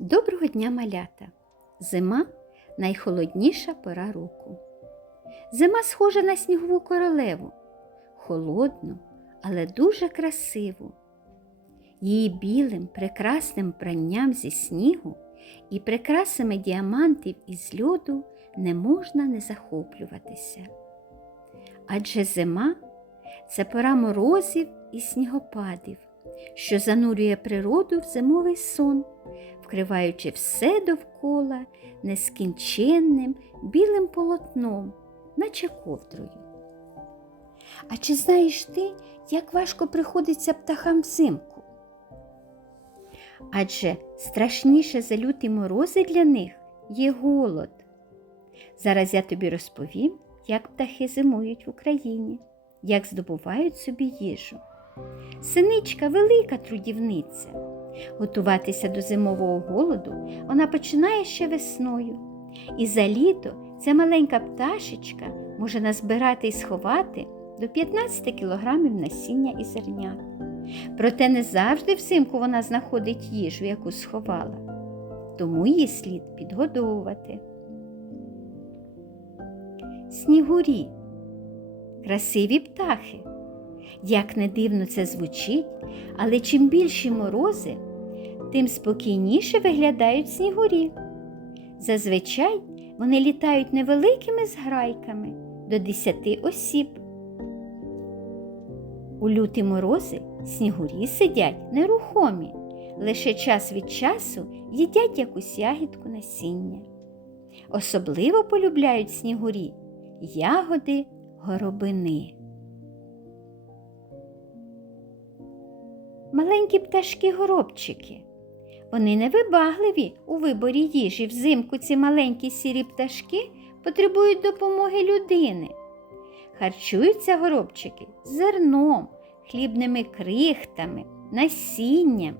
Доброго дня, малята! Зима найхолодніша пора року. Зима схожа на снігову королеву, холодну, але дуже красиву. Її білим прекрасним пранням зі снігу і прикрасами діамантів із льоду не можна не захоплюватися. Адже зима це пора морозів і снігопадів, що занурює природу в зимовий сон, вкриваючи все довкола нескінченним білим полотном, наче ковдрою. А чи знаєш ти, як важко приходиться птахам взимку? Адже страшніше за люті морози для них є голод. Зараз я тобі розповім, як птахи зимують в Україні, як здобувають собі їжу. Синичка велика трудівниця. Готуватися до зимового голоду вона починає ще весною. І за літо ця маленька пташечка може назбирати і сховати до 15 кілограмів насіння і зернят. Проте не завжди взимку вона знаходить їжу, яку сховала, тому її слід підгодовувати. Снігурі красиві птахи. Як не дивно це звучить, але чим більші морози, тим спокійніше виглядають снігурі. Зазвичай вони літають невеликими зграйками до 10 осіб. У люті морози снігурі сидять нерухомі, лише час від часу їдять якусь ягідку насіння. Особливо полюбляють снігурі ягоди горобини. Маленькі пташки-горобчики. Вони невибагливі у виборі їжі. Взимку ці маленькі сірі пташки потребують допомоги людини. Харчуються горобчики зерном, хлібними крихтами, насінням.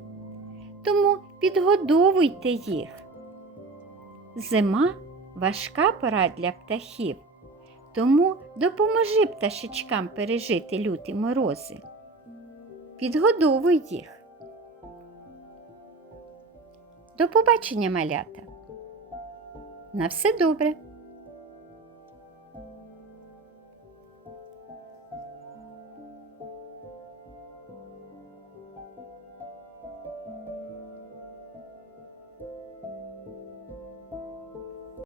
Тому підгодовуйте їх. Зима важка пора для птахів, тому допоможи пташечкам пережити люті морози. Підгодовуй їх. До побачення, малята. На все добре.